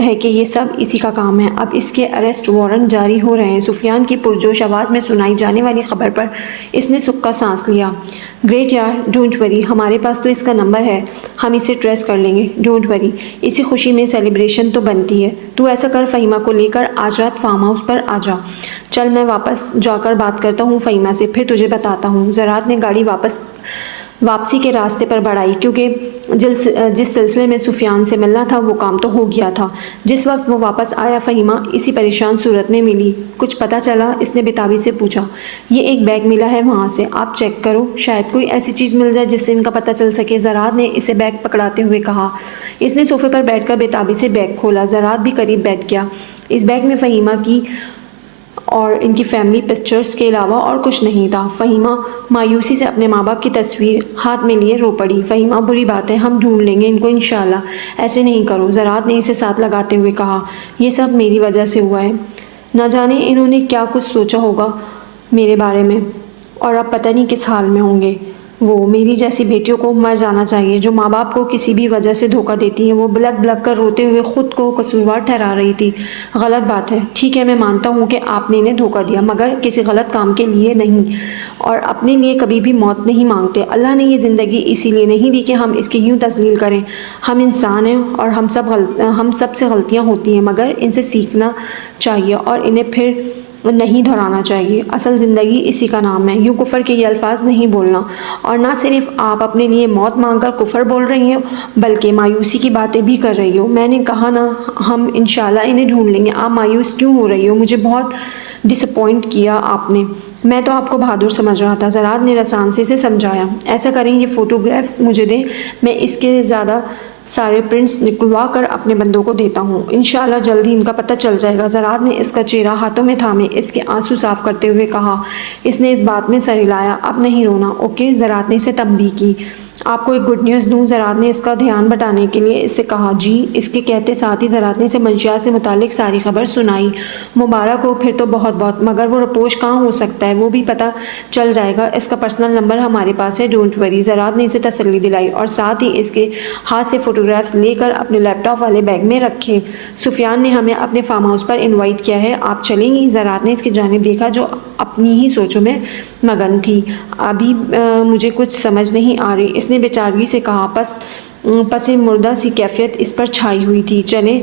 ہے کہ یہ سب اسی کا کام ہے۔ اب اس کے اریسٹ وارنٹ جاری ہو رہے ہیں۔ سفیان کی پرجوش آواز میں سنائی جانے والی خبر پر اس نے سکا سانس لیا۔ گریٹ یار، ڈونٹ وری، ہمارے پاس تو اس کا نمبر ہے، ہم اسے ٹریس کر لیں گے، ڈونٹ وری۔ اسی خوشی میں سیلیبریشن تو بنتی ہے۔ تو ایسا کر، فہیمہ کو لے کر آج رات فارم ہاؤس پر آ جا۔ چل، میں واپس جا کر بات کرتا ہوں فہیمہ سے، پھر تجھے بتاتا ہوں۔ زراعت نے گاڑی واپسی کے راستے پر بڑھائی، کیونکہ جس سلسلے میں سفیان سے ملنا تھا وہ کام تو ہو گیا تھا۔ جس وقت وہ واپس آیا، فہیمہ اسی پریشان صورت میں ملی۔ کچھ پتہ چلا؟ اس نے بےتابی سے پوچھا۔ یہ ایک بیگ ملا ہے وہاں سے، آپ چیک کرو، شاید کوئی ایسی چیز مل جائے جس سے ان کا پتہ چل سکے، زراعت نے اسے بیگ پکڑاتے ہوئے کہا۔ اس نے صوفے پر بیٹھ کر بےتابی سے بیگ کھولا۔ زراعت بھی قریب بیٹھ گیا۔ اس بیگ میں فہیمہ کی اور ان کی فیملی پکچرز کے علاوہ اور کچھ نہیں تھا۔ فہیمہ مایوسی سے اپنے ماں باپ کی تصویر ہاتھ میں لیے رو پڑی۔ فہیمہ، بری بات ہے، ہم ڈھونڈ لیں گے ان کو انشاءاللہ، ایسے نہیں کرو، زراعت نے اسے ساتھ لگاتے ہوئے کہا۔ یہ سب میری وجہ سے ہوا ہے، نہ جانے انہوں نے کیا کچھ سوچا ہوگا میرے بارے میں، اور اب پتہ نہیں کس حال میں ہوں گے۔ وہ میری جیسی بیٹیوں کو مر جانا چاہیے جو ماں باپ کو کسی بھی وجہ سے دھوکہ دیتی ہیں۔ وہ بلک بلک کر روتے ہوئے خود کو قصوروار ٹھہرا رہی تھی۔ غلط بات ہے، ٹھیک ہے، میں مانتا ہوں کہ آپ نے انہیں دھوکہ دیا، مگر کسی غلط کام کے لیے نہیں، اور اپنے لیے کبھی بھی موت نہیں مانگتے۔ اللہ نے یہ زندگی اسی لیے نہیں دی کہ ہم اس کی یوں تذلیل کریں۔ ہم انسان ہیں اور ہم سب سے غلطیاں ہوتی ہیں، مگر ان سے سیکھنا چاہیے اور انہیں پھر نہیں دہرانا چاہیے۔ اصل زندگی اسی کا نام ہے، یوں کفر کے یہ الفاظ نہیں بولنا۔ اور نہ صرف آپ اپنے لیے موت مانگ کر کفر بول رہی ہو، بلکہ مایوسی کی باتیں بھی کر رہی ہو۔ میں نے کہا نا، ہم انشاءاللہ انہیں ڈھونڈ لیں گے۔ آپ مایوس کیوں ہو رہی ہو؟ مجھے بہت ڈسپوائنٹ کیا آپ نے، میں تو آپ کو بہادر سمجھ رہا تھا، زراعت نے رسان سے اسے سمجھایا۔ ایسا کریں، یہ فوٹوگرافز مجھے دیں، میں اس کے زیادہ سارے پرنٹس نکلوا کر اپنے بندوں کو دیتا ہوں، انشاءاللہ جلد ہی ان کا پتہ چل جائے گا۔ زراعت نے اس کا چہرہ ہاتھوں میں تھامے اس کے آنسو صاف کرتے ہوئے کہا۔ اس نے اس بات میں سر ہلایا۔ اب نہیں رونا، اوکے؟ زراعت نے اسے تنبیہ کی۔ آپ کو ایک گڈ نیوز دوں؟ زراعت نے اس کا دھیان بٹانے کے لیے اس سے کہا۔ جی، اس کے کہتے ساتھ ہی زراعت نے اسے منشیات سے متعلق ساری خبر سنائی۔ مبارک ہو پھر تو بہت بہت، مگر وہ رپوش کہاں ہو سکتا ہے؟ وہ بھی پتہ چل جائے گا، اس کا پرسنل نمبر ہمارے پاس ہے، ڈونٹ وری۔ زراعت نے اسے تسلی دلائی اور ساتھ ہی اس کے ہاتھ سے فوٹوگرافز لے کر اپنے لیپ ٹاپ والے بیگ میں رکھے۔ سفیان نے ہمیں اپنے فارم ہاؤس پر انوائٹ کیا ہے، آپ چلیں گی؟ زراعت نے اس کی جانب دیکھا جو اپنی ہی سوچوں میں مگن تھی۔ ابھی مجھے کچھ سمجھ نہیں آ رہی، اس نے بے چارگی سے کہا۔ پس مردہ سی کیفیت اس پر چھائی ہوئی تھی۔ چلیں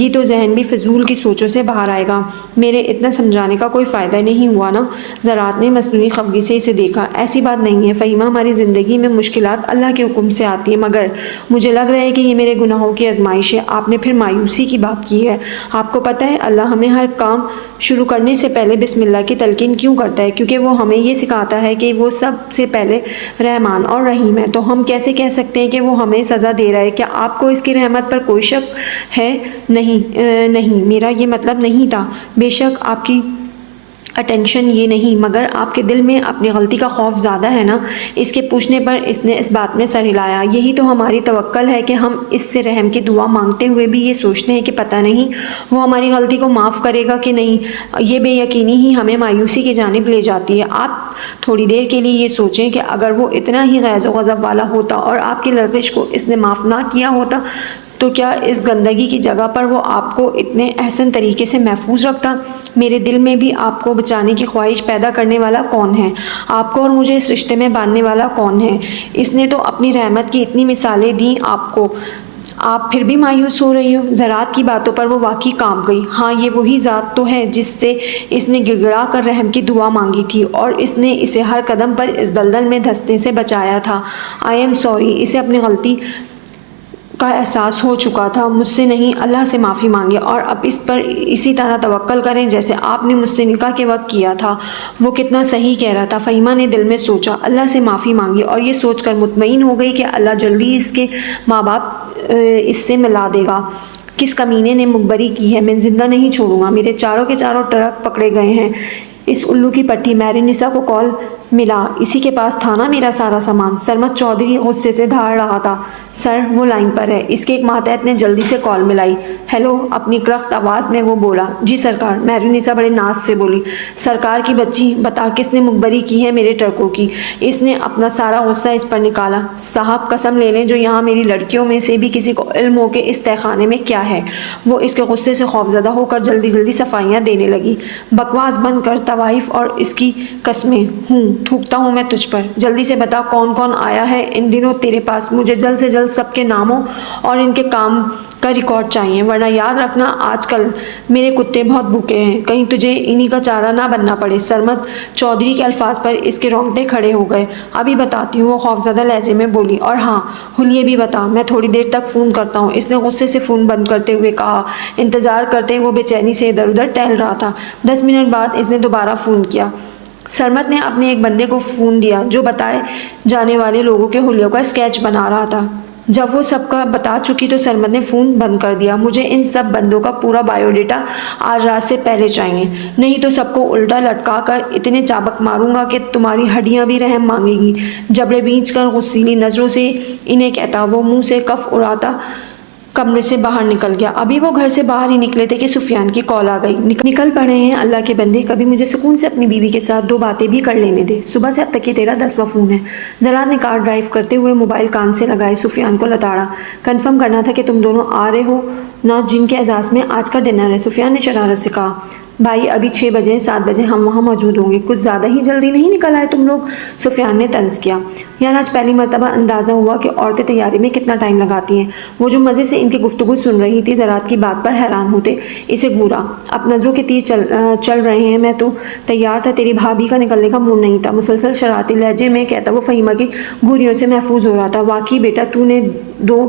گی تو ذہن بھی فضول کی سوچوں سے باہر آئے گا۔ میرے اتنا سمجھانے کا کوئی فائدہ نہیں ہوا نا؟ زراعت نے مصنوعی خفگی سے اسے دیکھا۔ ایسی بات نہیں ہے فہیمہ، ہماری زندگی میں مشکلات اللہ کے حکم سے آتی ہیں، مگر مجھے لگ رہا ہے کہ یہ میرے گناہوں کی آزمائش ہے۔ آپ نے پھر مایوسی کی بات کی ہے۔ آپ کو پتہ ہے اللہ ہمیں ہر کام شروع کرنے سے پہلے بسم اللہ کی تلقین کیوں کرتا ہے؟ کیونکہ وہ ہمیں یہ سکھاتا ہے کہ وہ سب سے پہلے رحمان اور رحیم ہے۔ تو ہم کیسے کہہ سکتے ہیں کہ وہ ہمیں سزا دے رہا ہے؟ کیا آپ کو اس کی رحمت پر کوئی شک ہے؟ نہیں، میرا یہ مطلب نہیں تھا۔ بے شک آپ کی اٹینشن یہ نہیں، مگر آپ کے دل میں اپنی غلطی کا خوف زیادہ ہے نا؟ اس کے پوچھنے پر اس نے اس بات میں سر ہلایا۔ یہی تو ہماری توکل ہے کہ ہم اس سے رحم کی دعا مانگتے ہوئے بھی یہ سوچتے ہیں کہ پتہ نہیں وہ ہماری غلطی کو معاف کرے گا کہ نہیں۔ یہ بے یقینی ہی ہمیں مایوسی کی جانب لے جاتی ہے۔ آپ تھوڑی دیر کے لیے یہ سوچیں کہ اگر وہ اتنا ہی غیظ و غضب والا ہوتا اور آپ کی لرزش کو اس نے معاف نہ کیا ہوتا تو کیا اس گندگی کی جگہ پر وہ آپ کو اتنے احسن طریقے سے محفوظ رکھتا؟ میرے دل میں بھی آپ کو بچانے کی خواہش پیدا کرنے والا کون ہے؟ آپ کو اور مجھے اس رشتے میں باندھنے والا کون ہے؟ اس نے تو اپنی رحمت کی اتنی مثالیں دیں آپ کو، آپ پھر بھی مایوس ہو رہی ہو؟ زراعت کی باتوں پر وہ واقعی کانپ گئی۔ ہاں، یہ وہی ذات تو ہے جس سے اس نے گڑ گڑا کر رحم کی دعا مانگی تھی، اور اس نے اسے ہر قدم پر اس دلدل میں دھنسنے سے بچایا تھا۔ آئی ایم سوری، اسے اپنی غلطی کا احساس ہو چکا تھا۔ مجھ سے نہیں، اللہ سے معافی مانگے، اور اب اس پر اسی طرح توکل کریں جیسے آپ نے مجھ سے نکاح کے وقت کیا تھا۔ وہ کتنا صحیح کہہ رہا تھا، فہیمہ نے دل میں سوچا۔ اللہ سے معافی مانگی اور یہ سوچ کر مطمئن ہو گئی کہ اللہ جلدی اس کے ماں باپ اس سے ملا دے گا۔ کس کمینے نے مخبری کی ہے؟ میں زندہ نہیں چھوڑوں گا۔ میرے چاروں کے چاروں ٹرک پکڑے گئے ہیں۔ اس الو کی پٹھی میرینیسا کو کال ملا، اسی کے پاس تھا نا میرا سارا سامان۔ سرمد چودھری غصے سے دھاڑ رہا تھا۔ سر وہ لائن پر ہے۔ اس کے ایک ماتحت نے جلدی سے کال ملائی۔ ہیلو، اپنی کرخت آواز میں وہ بولا۔ جی سرکار، مہرونیسا بڑے ناز سے بولی۔ سرکار کی بچی، بتا کس نے مخبری کی ہے میرے ٹرکوں کی؟ اس نے اپنا سارا غصہ اس پر نکالا۔ صاحب قسم لے لیں جو یہاں میری لڑکیوں میں سے بھی کسی کو علم ہو کہ اس تہخانے میں کیا ہے۔ وہ اس کے غصے سے خوفزدہ ہو کر جلدی جلدی صفائیاں دینے لگی۔ بکواس بند کر، طوائف اور اس کی قسمیں ہوں، تھوکتا ہوں میں تجھ پر۔ جلدی سے بتا کون کون آیا ہے ان دنوں تیرے پاس؟ مجھے جلد سے جلد سب کے ناموں اور ان کے کام کا ریکارڈ چاہیے، ورنہ یاد رکھنا آج کل میرے کتے بہت بھوکے ہیں، کہیں تجھے انہی کا چارہ نہ بننا پڑے۔ سرمد چودھری کے الفاظ پر اس کے رونگٹے کھڑے ہو گئے۔ ابھی بتاتی ہوں، وہ خوفزدہ لہجے میں بولی۔ اور ہاں حلیے بھی بتا، میں تھوڑی دیر تک فون کرتا ہوں۔ اس نے غصے سے فون بند کرتے ہوئے کہا۔ انتظار کرتے وہ بے چینی سے ادھر ادھر ٹہل رہا تھا۔ 10 منٹ بعد اس نے دوبارہ فون کیا۔ سرمد نے اپنے ایک بندے کو فون دیا جو بتائے جانے والے لوگوں کے حلیوں کا اسکیچ بنا رہا تھا۔ جب وہ سب کا بتا چکی تو سرمد نے فون بند کر دیا۔ مجھے ان سب بندوں کا پورا بائیو ڈیٹا آج رات سے پہلے چاہیے، نہیں تو سب کو الٹا لٹکا کر اتنے چابک ماروں گا کہ تمہاری ہڈیاں بھی رحم مانگے گی۔ جبڑے بھینچ کر غصیلی نظروں سے انہیں کہتا وہ منہ سے کف اڑاتا کمرے سے باہر نکل گیا۔ ابھی وہ گھر سے باہر ہی نکلے تھے کہ سفیان کی کال آ گئی۔ نکل پڑے ہیں اللہ کے بندے، کبھی مجھے سکون سے اپنی بیوی کے ساتھ 2 باتیں بھی کر لینے دے۔ صبح سے اب تک یہ تیرا 10واں فون ہے۔ زراعت نے کار ڈرائیو کرتے ہوئے موبائل کان سے لگائے سفیان کو لتاڑا۔ کنفرم کرنا تھا کہ تم دونوں آ رہے ہو نا جن کے اعزاز میں آج کا ڈنر ہے؟ سفیان نے شرارت سے کہا۔ بھائی ابھی 6 بجے 7 بجے ہم وہاں موجود ہوں گے، کچھ زیادہ ہی جلدی نہیں نکل آئے تم لوگ؟ سفیان نے طنز کیا۔ یار آج پہلی مرتبہ اندازہ ہوا کہ عورتیں تیاری میں کتنا ٹائم لگاتی ہیں۔ وہ جو مزے سے ان کی گفتگو سن رہی تھی، زراعت کی بات پر حیران ہوتے اسے گھورا۔ اب نظروں کے تیر چل رہے ہیں، میں تو تیار تھا، تیری بھابھی کا نکلنے کا موڈ نہیں تھا، مسلسل شرارتی لہجے میں کہتا وہ فہیمہ کی گھوریوں سے محفوظ ہو رہا تھا۔ واقعی بیٹا تو نے 2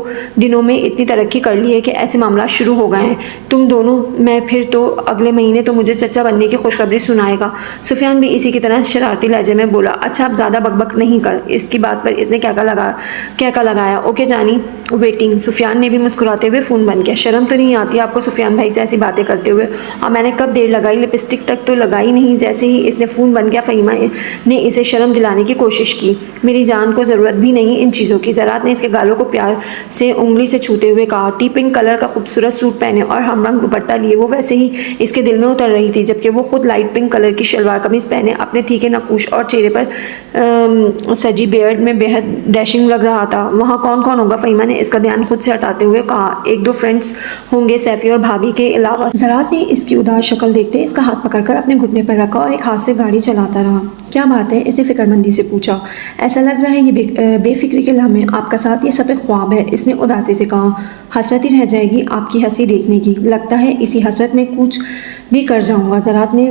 دنوں میں اتنی ترقی کر لی ہے کہ ایسے معاملات شروع ہو گئے ہیں تم دونوں میں، پھر تو اگلے مہینے تو مجھے چچا بننے کی خوشخبری سنائے گا۔ سفیان بھی اسی کی طرح شرارتی لہجے میں بولا۔ اچھا اب زیادہ بک بک نہیں کر۔ اس کی بات پر اس نے کہکا لگایا۔ اوکے جانی، ویٹنگ۔ سفیان نے بھی مسکراتے ہوئے فون بند کیا۔ شرم تو نہیں آتی آپ کو سفیان بھائی سے ایسی باتیں کرتے ہوئے؟ اور میں نے کب دیر لگائی، لپسٹک تک تو لگائی نہیں۔ جیسے ہی اس نے فون بند کیا فہیمہ نے اسے شرم دلانے کی کوشش کی۔ میری جان کو ضرورت بھی نہیں ان چیزوں کی۔ زراعت نے اس کے گالوں کو پیار سے انگلی سے چھوتے ہوئے کہا۔ ٹی پنک کلر کا خوبصورت سوٹ پہنے اور ہم رنگ دوپٹہ لیے وہ ویسے ہی اس کے دل میں اتر رہی تھی، جبکہ وہ خود لائٹ پنک کلر کی شلوار قمیض پہنے اپنے تھیکے نقوش اور چہرے پر سجی بیئرڈ میں بہت ڈیشنگ لگ رہا تھا۔ وہاں کون کون ہوگا؟ فہیمہ نے اس کا دھیان خود سے ہٹاتے ہوئے کہا۔ 1-2 فرینڈز ہوں گے سیفی اور بھابھی کے علاوہ۔ زراعت نے اس کی اداس شکل دیکھتے اس کا ہاتھ پکڑ کر اپنے گھٹنے پر رکھا اور ایک ہاتھ سے گاڑی چلاتا رہا۔ کیا بات ہے؟ اس نے فکر مندی سے پوچھا۔ ایسا لگ رہا ہے یہ بے فکری کے لمحے آپ کا ساتھ یہ سب ایک خواب ہے، اس نے اداسی سے کہا۔ حسرت ہی رہ جائے گی آپ کی ہنسی دیکھنے کی، لگتا ہے اسی حسرت میں کچھ بھی کر جاؤں گا، زراعت نے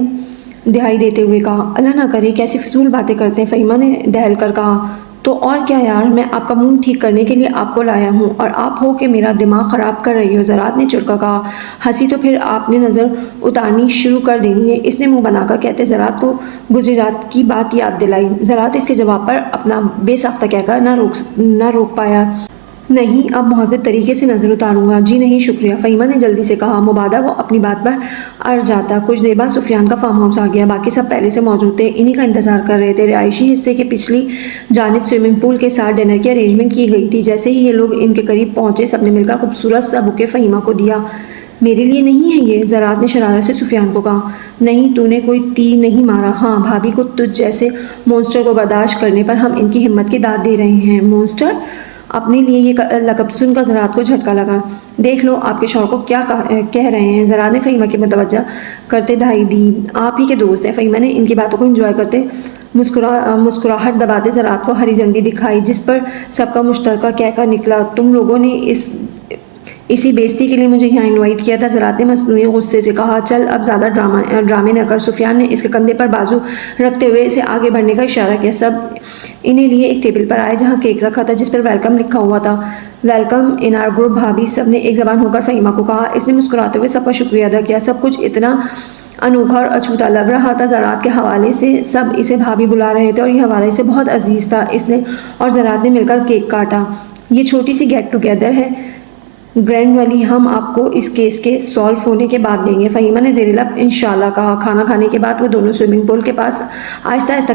دہائی دیتے ہوئے کہا۔ اللہ نہ کرے، کیسی فضول باتیں کرتے ہیں، فہیمہ نے دہل کر کہا۔ تو اور کیا یار، میں آپ کا موڈ ٹھیک کرنے کے لیے آپ کو لایا ہوں اور آپ ہو کہ میرا دماغ خراب کر رہی ہو، زراعت نے چڑھ کر کہا۔ ہنسی تو پھر آپ نے نظر اتارنی شروع کر دینی ہے، اس نے منہ بنا کر کہتے زراعت کو گزری رات کی بات یاد دلائی۔ زراعت اس کے جواب پر اپنا بے ساختہ کہہ کر نہ روک پایا۔ نہیں، اب مہذب طریقے سے نظر اتاروں گا۔ جی نہیں شکریہ، فہیمہ نے جلدی سے کہا۔ مبادہ وہ اپنی بات پر اڑ جاتا۔ کچھ دیر بعد سفیان کا فارم ہاؤس آ گیا۔ باقی سب پہلے سے موجود تھے، انہی کا انتظار کر رہے تھے۔ رہائشی حصے کے پچھلی جانب سوئمنگ پول کے ساتھ ڈنر کی ارینجمنٹ کی گئی تھی۔ جیسے ہی یہ لوگ ان کے قریب پہنچے سب نے مل کر خوبصورت سا بوکے فہیمہ کو دیا۔ میرے لیے نہیں ہے یہ، زراعت نے شرارت سے سفیان کو کہا۔ نہیں، تو نے کوئی تیر نہیں مارا۔ ہاں، بھابھی کو تجھ جیسے مونسٹر کو برداشت کرنے پر ہم ان کی ہمت کی داد دے رہے ہیں۔ مونسٹر؟ اپنے لیے یہ لقب سن کر زراعت کو جھٹکا لگا۔ دیکھ لو آپ کے شوہر کو کیا کہہ رہے ہیں، زراعت نے فہیمہ کی متوجہ کرتے دہائی دی۔ آپ ہی کے دوست ہیں، فہیمہ نے ان کی باتوں کو انجوائے کرتے مسکراہٹ دباتے زراعت کو ہری جھنڈی دکھائی، جس پر سب کا مشترکہ کہکا نکلا۔ تم لوگوں نے اسی بےزتی کے لیے مجھے یہاں انوائٹ کیا تھا، زراعت نے مصنوعی غصے سے کہا۔ چل اب زیادہ ڈرامے نہ کر، سفیان نے اس کے کندھے پر بازو رکھتے ہوئے اسے آگے بڑھنے کا اشارہ کیا۔ سب انہیں لیے ایک ٹیبل پر آئے جہاں کیک رکھا تھا جس پر ویلکم لکھا ہوا تھا۔ ویلکم ان آر گروپ بھابھی، سب نے ایک زبان ہو کر فہیمہ کو کہا۔ اس نے مسکراتے ہوئے سب کا شکریہ ادا کیا۔ سب کچھ اتنا انوکھا اور اچھوتا لگ رہا تھا، زراعت کے حوالے سے سب اسے بھابھی بلا رہے تھے اور یہ حوالے سے بہت عزیز تھا۔ اس نے اور زراعت نے مل کر کیک کاٹا۔ یہ چھوٹی سی گیٹ ٹوگیدر ہے گرینڈولی ہم آپ کو اس کیس کے سالو ہونے کے بعد دیں گے، فہیمہ نے زیر لب انشاءاللہ کہا۔ کھانا کھانے کے بعد وہ دونوں سوئمنگ پول کے پاس آہستہ آہستہ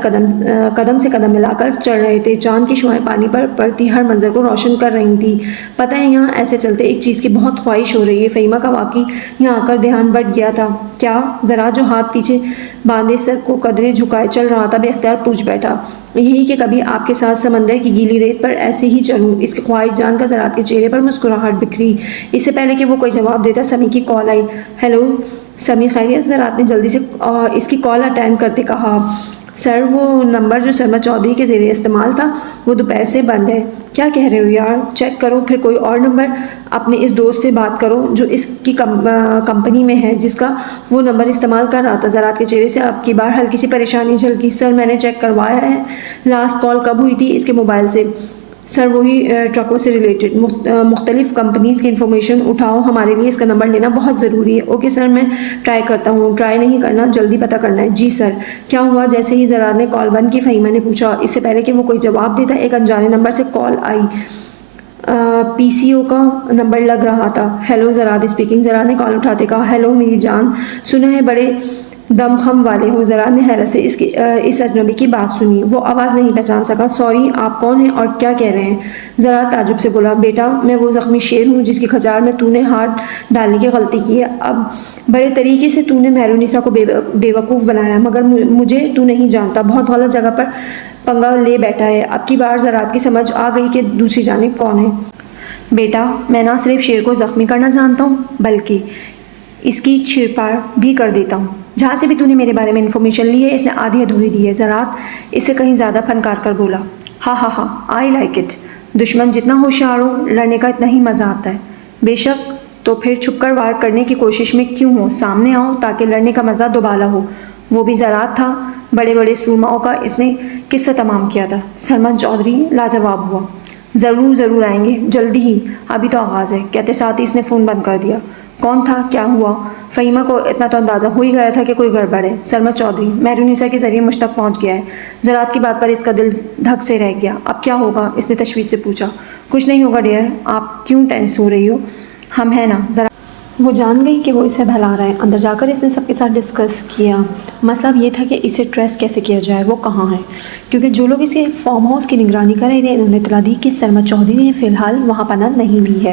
قدم سے قدم ملا کر چڑھ رہے تھے۔ چاند کی شعاعیں پانی پر پڑتی ہر منظر کو روشن کر رہی تھی۔ پتہ ہے یہاں ایسے چلتے ایک چیز کی بہت خواہش ہو رہی ہے، فہیمہ کا واقعی یہاں آ کر دھیان بٹ گیا تھا۔ کیا؟ ذرا جو ہاتھ پیچھے باندھے سر کو قدرے جھکائے چل رہا تھا بے اختیار پوچھ بیٹھا۔ یہی کہ کبھی آپ کے ساتھ سمندر کی گیلی ریت پر ایسے ہی چلوں۔ اس کی خواہش جان کر ذرات کے چہرے پر مسکراہٹ بکھری۔ اس سے پہلے کہ وہ کوئی جواب دیتا سمی کی کال آئی۔ ہیلو سمی، خیریت؟ ذرات نے جلدی سے اس کی کال اٹینڈ کرتے کہا۔ سر وہ نمبر جو سرما چودھری کے زیر استعمال تھا وہ دوپہر سے بند ہے۔ کیا کہہ رہے ہو یار؟ چیک کرو پھر کوئی اور نمبر، اپنے اس دوست سے بات کرو جو اس کی کمپنی میں ہے جس کا وہ نمبر استعمال کر رہا تھا۔ ذرات کے چہرے سے اب کی بار ہلکی سی پریشانی جھلکی۔ سر میں نے چیک کروایا ہے، لاسٹ کال کب ہوئی تھی اس کے موبائل سے؟ سر وہی ٹرکوں سے ریلیٹڈ مختلف کمپنیز کی انفارمیشن اٹھاؤ، ہمارے لیے اس کا نمبر لینا بہت ضروری ہے۔ اوکے سر، میں ٹرائی کرتا ہوں۔ ٹرائی نہیں کرنا، جلدی پتہ کرنا ہے۔ جی سر۔ کیا ہوا؟ جیسے ہی ذرات نے کال بند کی فہیمہ نے پوچھا۔ اس سے پہلے کہ وہ کوئی جواب دیتا ایک انجانے نمبر سے کال آئی۔ پی سی او کا نمبر لگ رہا تھا۔ ہیلو ذرات اسپیکنگ۔ ذرات نے کال اٹھاتے کہا۔ ہیلو میری جان، سنا ہے بڑے دم خم والے ہو۔ ذرات نے حیرت سے اس اجنبی کی بات سنی۔ وہ آواز نہیں پہچان سکا۔ سوری، آپ کون ہیں اور کیا کہہ رہے ہیں؟ ذرات تعجب سے بولا۔ بیٹا میں وہ زخمی شیر ہوں جس کی کھچار میں تو نے ہاتھ ڈالنے کی غلطی کی ہے۔ اب بڑے طریقے سے تو نے مہرونیسا کو بے وقوف بنایا، مگر مجھے تو نہیں جانتا، بہت غلط جگہ پر پنگا لے بیٹھا ہے۔ اب کی بار ذرات کی سمجھ آ گئی کہ دوسری جانب کون ہے۔ بیٹا میں نہ صرف شیر کو زخمی کرنا جانتا ہوں بلکہ اس کی چیر پار بھی کر دیتا ہوں۔ جہاں سے بھی تو نے میرے بارے میں انفارمیشن لی ہے اس نے آدھی ادھوری دی ہے۔ ذرات اس سے کہیں زیادہ فنکار کر بولا۔ ہاں ہاں ہاں، آئی لائک اٹ۔ دشمن جتنا ہوشیار ہو لڑنے کا اتنا ہی مزہ آتا ہے۔ بے شک، تو پھر چھپ کر وار کرنے کی کوشش میں کیوں ہو؟ سامنے آؤ تاکہ لڑنے کا مزہ دوبالا ہو۔ وہ بھی ذرات تھا۔ بڑے بڑے سورماؤں کا اس نے قصہ تمام کیا تھا۔ سرما چودھری لاجواب ہوا۔ ضرور آئیں گے، جلدی ہی، ابھی تو آغاز ہے، کہتے ساتھ ہی اس نے فون بند کر دیا۔ کون تھا؟ کیا ہوا؟ فہیمہ کو اتنا تو اندازہ ہو ہی گیا تھا کہ کوئی گڑبڑ ہے۔ سرما چودھری مہرونیسا کے ذریعے مجھ تک پہنچ گیا ہے۔ ذرات کی بات پر اس کا دل دھک سے رہ گیا۔ اب کیا ہوگا؟ اس نے تشویش سے پوچھا۔ کچھ نہیں ہوگا ڈیئر، آپ کیوں ٹینس ہو رہی ہو؟ ہم ہیں نا۔ ذرا وہ جان گئی کہ وہ اسے بہلا رہا ہے۔ اندر جا کر اس نے سب کے ساتھ ڈسکس کیا۔ مسئلہ اب یہ تھا کہ اسے ٹریس کیسے کیا جائے، وہ کہاں ہے، کیونکہ جو لوگ اس کے فارم ہاؤس کی نگرانی کر رہے تھے انہوں نے اطلاع دی کہ سرما چودھری نے فی الحال وہاں پناہ نہیں لی ہے۔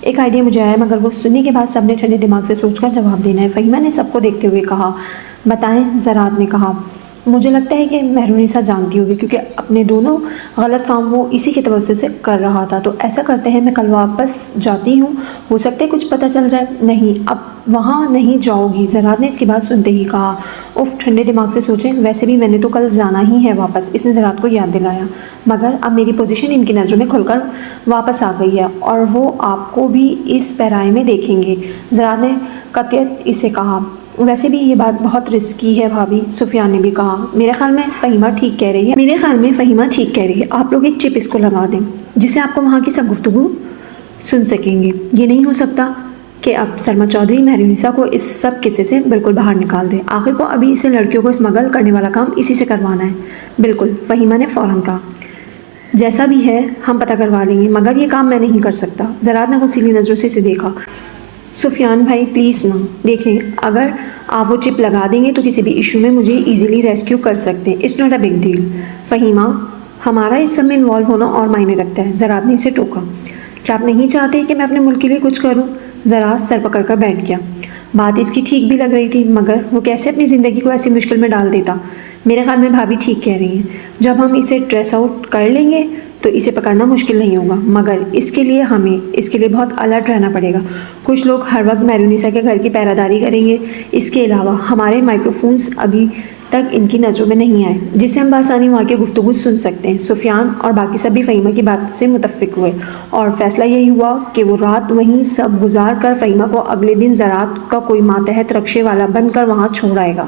ایک آئیڈیا مجھے آیا، مگر وہ سننے کے بعد سب نے ٹھنڈے دماغ سے سوچ کر جواب دینا ہے۔ فہیمہ نے سب کو دیکھتے ہوئے کہا۔ بتائیں، ذرات نے کہا۔ مجھے لگتا ہے کہ مہرونیسا جانتی ہوگی کیونکہ اپنے دونوں غلط کام وہ اسی کے توسط سے کر رہا تھا۔ تو ایسا کرتے ہیں، میں کل واپس جاتی ہوں، ہو سکتا ہے کچھ پتہ چل جائے۔ نہیں، اب وہاں نہیں جاؤ گی، ذرات نے اس کی بات سنتے ہی کہا۔ اف، ٹھنڈے دماغ سے سوچیں، ویسے بھی میں نے تو کل جانا ہی ہے واپس، اس نے ذرات کو یاد دلایا۔ مگر اب میری پوزیشن ان کی نظروں میں کھل کر واپس آ گئی ہے اور وہ آپ کو بھی اس پیرائے میں دیکھیں گے، ذرات نے قطعیت اسے کہا۔ ویسے بھی یہ بات بہت رسکی ہے بھابھی، سفیان نے بھی کہا۔ میرے خیال میں فہیمہ ٹھیک کہہ رہی ہے۔ آپ لوگ ایک چپ اس کو لگا دیں جس سے آپ کو وہاں کی سب گفتگو سن سکیں گے۔ یہ نہیں ہو سکتا کہ اب سرما چودھری مہرونیسا کو اس سب قصے سے بالکل باہر نکال دے۔ آخر کو ابھی اسے لڑکیوں کو اسمگل کرنے والا کام اسی سے کروانا ہے۔ بالکل، فہیمہ نے فوراً کہا۔ جیسا بھی ہے ہم پتہ کروا لیں گے، مگر یہ کام میں نہیں کر سکتا۔ ذرات نے غصیلی نظروں سے اسے دیکھا۔ سفیان بھائی پلیز نہ، دیکھیں اگر آپ وہ چپ لگا دیں گے تو کسی بھی ایشو میں مجھے ایزیلی ریسکیو کر سکتے ہیں، it's not a big deal. Fahima, ہمارا اس سب میں انوالو ہونا اور معنی رکھتا ہے، ذرات نے اسے ٹوکا۔ کیا آپ نہیں چاہتے کہ میں اپنے ملک کے لیے کچھ کروں؟ ذرات سر پکڑ کر بیٹھ گیا۔ بات اس کی ٹھیک بھی لگ رہی تھی، مگر وہ کیسے اپنی زندگی کو ایسی مشکل میں ڈال دیتا؟ میرے خیال میں بھابھی ٹھیک کہہ رہی ہیں، جب ہم اسے ٹریس آؤٹ کر لیں گے تو اسے پکڑنا مشکل نہیں ہوگا، مگر اس کے لیے ہمیں بہت الرٹ رہنا پڑے گا۔ کچھ لوگ ہر وقت مہرونیسا کے گھر کی پہرہ کریں گے، اس کے علاوہ ہمارے مائکرو فونز ابھی تک ان کی نظروں میں نہیں آئے جس سے ہم بآسانی وہاں کی گفتگو سن سکتے ہیں۔ سفیان اور باقی سب بھی فہیمہ کی بات سے متفق ہوئے اور فیصلہ یہی ہوا کہ وہ رات وہیں سب گزار کر فہیمہ کو اگلے دن ذرات کا کوئی ماتحت رکشے والا بن کر وہاں چھوڑ آئے گا۔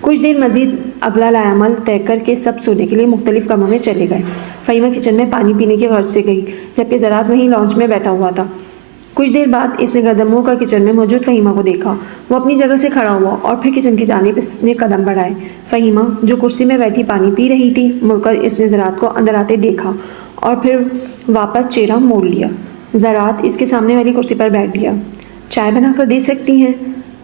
کچھ دیر مزید اگلا لائعمل طے کر کے سب سونے کے لیے مختلف کمروں میں چلے گئے۔ فہیمہ کچن میں پانی پینے کی غرض سے گئی جبکہ ذرات وہیں لانچ میں بیٹھا ہوا تھا۔ کچھ دیر بعد اس نے گردن موڑ کر کچن میں موجود فہیمہ کو دیکھا۔ وہ اپنی جگہ سے کھڑا ہوا اور پھر کچن کی جانب اس نے قدم بڑھائے۔ فہیمہ جو کرسی میں بیٹھی پانی پی رہی تھی، مڑ کر اس نے ذرات کو اندر آتے دیکھا اور پھر واپس چہرہ موڑ لیا۔ زراعت اس کے سامنے والی کرسی پر بیٹھ گیا۔ چائے بنا کر دے سکتی ہیں؟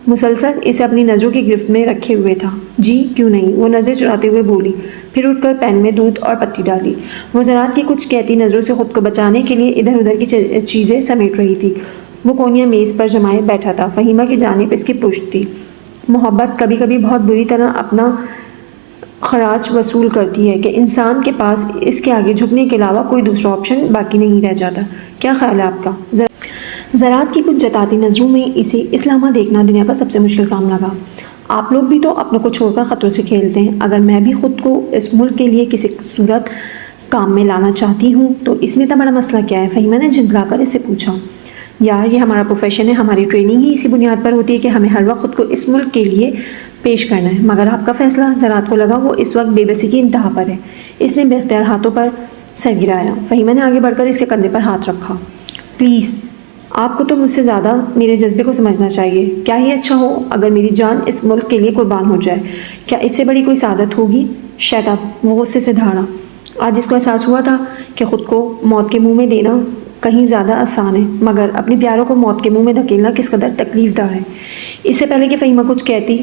مسلسل اسے اپنی نظروں کی گرفت میں رکھے ہوئے تھا۔ جی کیوں نہیں، وہ نظر چراتے ہوئے بولی، پھر اٹھ کر پین میں دودھ اور پتی ڈالی۔ وہ زراعت کی کچھ کہتی نظروں سے خود کو بچانے کے لیے ادھر ادھر کی چیزیں سمیٹ رہی تھی۔ وہ کونیاں میز پر جمائے بیٹھا تھا۔ فہیمہ کی جانب اس کی پشت تھی۔ محبت کبھی کبھی بہت بری طرح اپنا خراج وصول کرتی ہے کہ انسان کے پاس اس کے آگے جھکنے کے علاوہ کوئی دوسرا آپشن باقی نہیں رہ جاتا۔ کیا خیال ہے آپ کا؟ زراعت کی کچھ جتاتی نظروں میں اسے اسلامہ دیکھنا دنیا کا سب سے مشکل کام لگا۔ آپ لوگ بھی تو اپنوں کو چھوڑ کر خطروں سے کھیلتے ہیں۔ اگر میں بھی خود کو اس ملک کے لیے کسی صورت کام میں لانا چاہتی ہوں تو اس میں اتنا بڑا مسئلہ کیا ہے؟ فہیمہ نے جھنجھلا کر اس سے پوچھا۔ یار یہ ہمارا پروفیشن ہے، ہماری ٹریننگ ہی اسی بنیاد پر ہوتی ہے کہ ہمیں ہر وقت خود کو اس ملک کے لیے پیش کرنا ہے۔ مگر آپ کا فیصلہ؟ زراعت کو لگا وہ اس وقت بے بسی کی انتہا پر ہے۔ اس نے بے اختیار ہاتھوں پر سر گرایا۔ فہیمہ نے آگے بڑھ کر اس کے کندھے پر ہاتھ رکھا۔ پلیز، آپ کو تو مجھ سے زیادہ میرے جذبے کو سمجھنا چاہیے۔ کیا یہ اچھا ہو اگر میری جان اس ملک کے لیے قربان ہو جائے؟ کیا اس سے بڑی کوئی سعادت ہوگی؟ شٹ اپ، وہ غصے سے دھاڑا۔ آج اس کو احساس ہوا تھا کہ خود کو موت کے منہ میں دینا کہیں زیادہ آسان ہے، مگر اپنے پیاروں کو موت کے منہ میں دھکیلنا کس قدر تکلیف دہ ہے۔ اس سے پہلے کہ فہیمہ کچھ کہتی،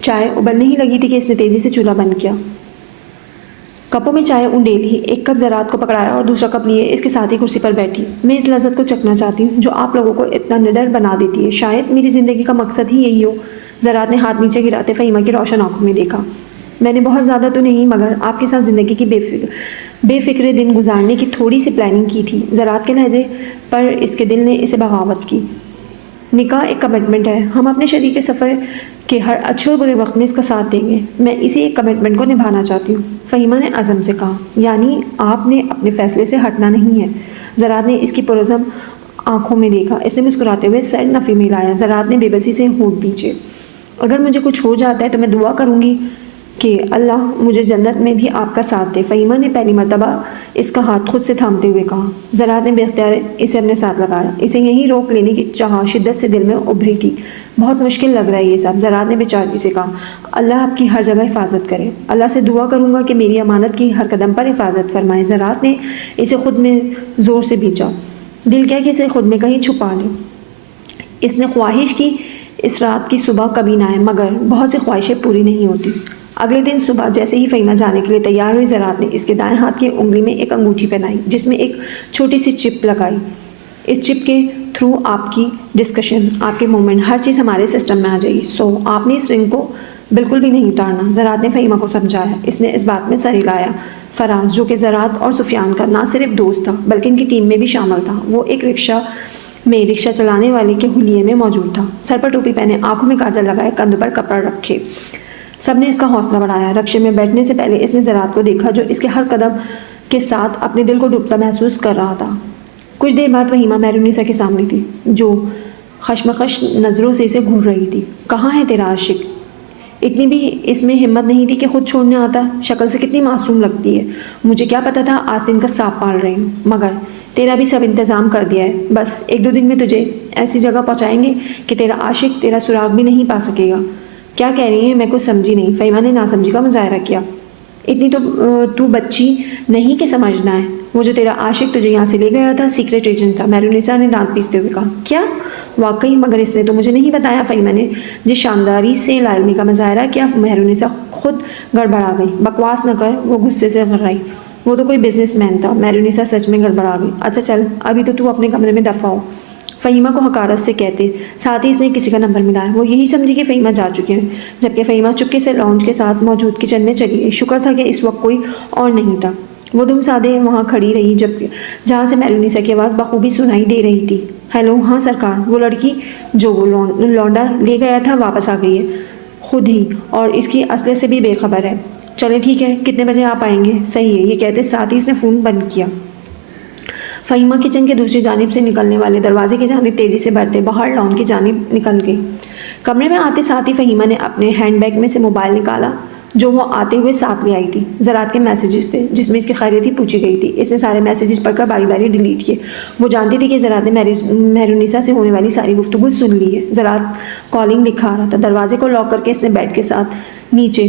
چائے ابلنے ہی لگی تھی کہ اس نے تیزی سے چولہا بند کیا، کپوں میں چائے انڈیلی، ایک کپ زراعت کو پکڑایا اور دوسرا کپ لیے اس کے ساتھ ہی کرسی پر بیٹھی۔ میں اس لذت کو چکھنا چاہتی ہوں جو آپ لوگوں کو اتنا نڈر بنا دیتی ہے۔ شاید میری زندگی کا مقصد ہی یہی ہو۔ زراعت نے ہاتھ نیچے گراتے فہیمہ کی روشن آنکھوں میں دیکھا۔ میں نے بہت زیادہ تو نہیں، مگر آپ کے ساتھ زندگی کی بے فکرے دن گزارنے کی تھوڑی سی پلاننگ کی تھی۔ زراعت کے لہجے پر اس کے دل نے اسے بغاوت کی۔ نکاح ایک کمٹمنٹ ہے، ہم اپنے شریک سفر کے ہر اچھے اور برے وقت میں اس کا ساتھ دیں گے۔ میں اسی ایک کمٹمنٹ کو نبھانا چاہتی ہوں، فہیمہ نے عزم سے کہا۔ یعنی آپ نے اپنے فیصلے سے ہٹنا نہیں ہے؟ زراعت نے اس کی پرعزم آنکھوں میں دیکھا۔ اس نے مسکراتے ہوئے سر نفی میں لایا۔ زراعت نے بے بسی سے ہونٹ پیچھے۔ اگر مجھے کچھ ہو جاتا ہے تو میں دعا کروں گی کہ اللہ مجھے جنت میں بھی آپ کا ساتھ دے۔ فہیمہ نے پہلی مرتبہ اس کا ہاتھ خود سے تھامتے ہوئے کہا۔ زراعت نے بے اختیار اسے اپنے ساتھ لگایا۔ اسے یہیں روک لینے کی چاہ شدت سے دل میں ابھری تھی۔ بہت مشکل لگ رہا ہے یہ سب، زراعت نے بے چارگی سے کہا۔ اللہ آپ کی ہر جگہ حفاظت کرے۔ اللہ سے دعا کروں گا کہ میری امانت کی ہر قدم پر حفاظت فرمائے۔ زراعت نے اسے خود میں زور سے بھینچا۔ دل کیا کہ اسے خود میں کہیں چھپا لے۔ اس نے خواہش کی اس رات کی صبح کبھی نہ آئے، مگر بہت سی خواہشیں پوری نہیں ہوتی۔ اگلے دن صبح جیسے ہی فہیمہ جانے کے لیے تیار ہوئی، زراعت نے اس کے دائیں ہاتھ کی انگلی میں ایک انگوٹھی پہنائی جس میں ایک چھوٹی سی چپ لگائی۔ اس چپ کے تھرو آپ کی ڈسکشن، آپ کے مومنٹ، ہر چیز ہمارے سسٹم میں آ جائے گی۔ سو آپ نے اس رنگ کو بالکل بھی نہیں اتارنا۔ زراعت نے فہیمہ کو سمجھایا۔ اس نے اس بات میں سر ہلایا۔ فراز، جو کہ زراعت اور سفیان کا نہ صرف دوست تھا بلکہ ان کی ٹیم میں بھی شامل تھا، وہ ایک رکشہ چلانے والے کے حلیے میں موجود تھا۔ سر پر ٹوپی پہنے، آنکھوں میں کاجل لگائے، کندھوں پر کپڑا رکھے، سب نے اس کا حوصلہ بڑھایا۔ رکشے میں بیٹھنے سے پہلے اس نے زراعت کو دیکھا جو اس کے ہر قدم کے ساتھ اپنے دل کو ڈوبتا محسوس کر رہا تھا۔ کچھ دیر بعد فہیمہ مہرونیسا کے سامنے تھی جو خشمخش نظروں سے اسے گھور رہی تھی۔ کہاں ہے تیرا عاشق؟ اتنی بھی اس میں ہمت نہیں تھی کہ خود چھوڑنے آتا۔ شکل سے کتنی معصوم لگتی ہے۔ مجھے کیا پتا تھا آستین کا سانپ پال رہی ہوں، مگر تیرا بھی سب انتظام کر دیا ہے۔ بس 1-2 دن میں تجھے ایسی جگہ پہنچائیں گے کہ تیرا عاشق تیرا سراغ بھی نہیں پا سکے گا۔ کیا کہہ رہی ہیں؟ میں کچھ سمجھی نہیں۔ فہیمہ نے ناسمجھی کا مظاہرہ کیا۔ اتنی تو بچی نہیں کہ سمجھنا ہے۔ وہ جو تیرا عاشق تجھے یہاں سے لے گیا تھا سیکرٹ ایجنٹ تھا، مہرونیسا نے دانت پیستے ہوئے کہا۔ کیا؟ واقعی؟ مگر اس نے تو مجھے نہیں بتایا۔ فہیمہ نے جس شانداری سے لا علمی کا مظاہرہ کیا، مہرونیسا خود گڑبڑا گئی۔ بکواس نہ کر، وہ غصے سے غرائی۔ وہ تو کوئی بزنس مین تھا۔ مہرونیسا سچ میں گڑبڑا گئی۔ اچھا چل، ابھی تو اپنے کمرے میں دفع ہو، فہیمہ کو حقارت سے کہتے ساتھ ہی اس نے کسی کا نمبر ملایا۔ وہ یہی سمجھی کہ فہیمہ جا چکے ہیں، جبکہ فہیمہ چپکے سے لاؤنج کے ساتھ موجود کچن میں چلی گئی۔ شکر تھا کہ اس وقت کوئی اور نہیں تھا۔ وہ دم سادے وہاں کھڑی رہی جہاں سے مہرونیسا کی آواز بخوبی سنائی دے رہی تھی۔ ہیلو، ہاں سرکار، وہ لڑکی جو وہ لونڈا لے گیا تھا واپس آ گئی ہے خود ہی، اور اس کی اسلحے سے بھی بے خبر ہے۔ چلے ٹھیک ہے، کتنے بجے آپ آئیں گے؟ صحیح ہے، یہ کہتے ساتھ ہی اس نے فون بند کیا۔ فہیمہ کچن کے دوسری جانب سے نکلنے والے دروازے کی جانب تیزی سے بڑھتے باہر لان کی جانب نکل گئی۔ کمرے میں آتے ساتھ ہی فہیمہ نے اپنے ہینڈ بیگ میں سے موبائل نکالا جو وہ آتے ہوئے ساتھ لے آئی تھی۔ زراعت کے میسیجز تھے جس میں اس کی خیریت ہی پوچھی گئی تھی۔ اس نے سارے میسیجز پڑھ کر باری باری ڈیلیٹ کیے۔ وہ جانتی تھی کہ زراعت نے مہرونیسا سے ہونے والی ساری گفتگو سن لی ہے۔ زراعت کالنگ دکھا رہا تھا۔ دروازے کو لاک کر کے اس نے بیڈ کے ساتھ نیچے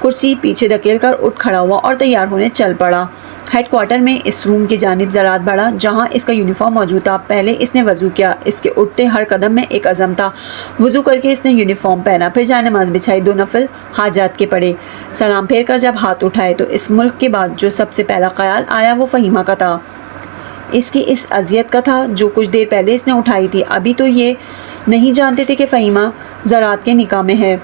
کرسی پیچھے دھکیل کر اٹھ کھڑا ہوا اور تیار ہونے چل پڑا۔ ہیڈ کوارٹر میں اس روم کی جانب زراعت بڑھا جہاں اس کا یونیفارم موجود تھا۔ پہلے اس نے وضو کیا، اس کے اٹھتے ہر قدم میں ایک عزم تھا۔ وضو کر کے اس نے یونیفارم پہنا، پھر جائے نماز بچھائی، 2 نفل حاجات کے پڑھے۔ سلام پھیر کر جب ہاتھ اٹھائے تو اس ملک کے بعد جو سب سے پہلا خیال آیا وہ فہیمہ کا تھا، اس کی اس اذیت کا تھا جو کچھ دیر پہلے اس نے اٹھائی تھی۔ ابھی تو یہ نہیں جانتے تھے کہ فہیمہ زراعت کے نکاح میں ہے،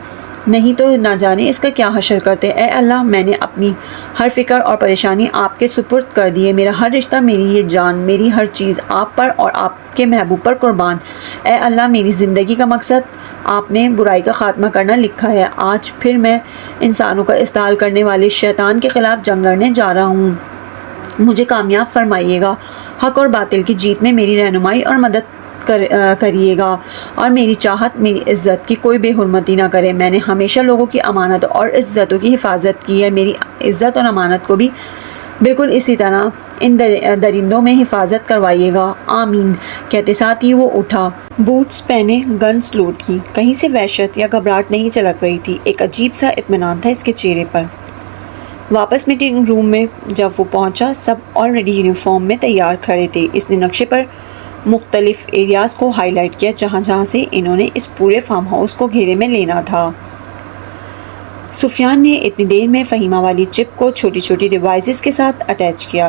نہیں تو نہ جانے اس کا کیا حشر کرتے۔ اے اللہ، میں نے اپنی ہر فکر اور پریشانی آپ کے سپرد کر دی ہے۔ میرا ہر رشتہ، میری یہ جان، میری ہر چیز آپ پر اور آپ کے محبوب پر قربان۔ اے اللہ، میری زندگی کا مقصد آپ نے برائی کا خاتمہ کرنا لکھا ہے۔ آج پھر میں انسانوں کا استحصال کرنے والے شیطان کے خلاف جنگ لڑنے جا رہا ہوں، مجھے کامیاب فرمائیے گا۔ حق اور باطل کی جیت میں میری رہنمائی اور مدد کریے گا، اور میری چاہت، میری عزت کی کوئی بے حرمتی نہ کرے۔ میں نے ہمیشہ لوگوں کی امانت اور عزتوں کی حفاظت کی ہے، میری عزت اور امانت کو بھی بالکل اسی طرح ان درندوں میں حفاظت کروائیے گا، آمین۔ کہتے ساتھ ہی وہ اٹھا، بوٹس پہنے، گنز لوڈ کی۔ کہیں سے وحشت یا گھبراہٹ نہیں چلک رہی تھی، ایک عجیب سا اطمینان تھا اس کے چہرے پر۔ واپس میٹنگ روم میں جب وہ پہنچا، سب آلریڈی یونیفارم میں تیار کھڑے تھے۔ اس نے نقشے پر مختلف ایریاز کو ہائی لائٹ کیا جہاں جہاں سے انہوں نے اس پورے فارم ہاؤس کو گھیرے میں لینا تھا۔ سفیان نے اتنی دیر میں فہیمہ والی چپ کو چھوٹی چھوٹی ڈیوائسز کے ساتھ اٹیچ کیا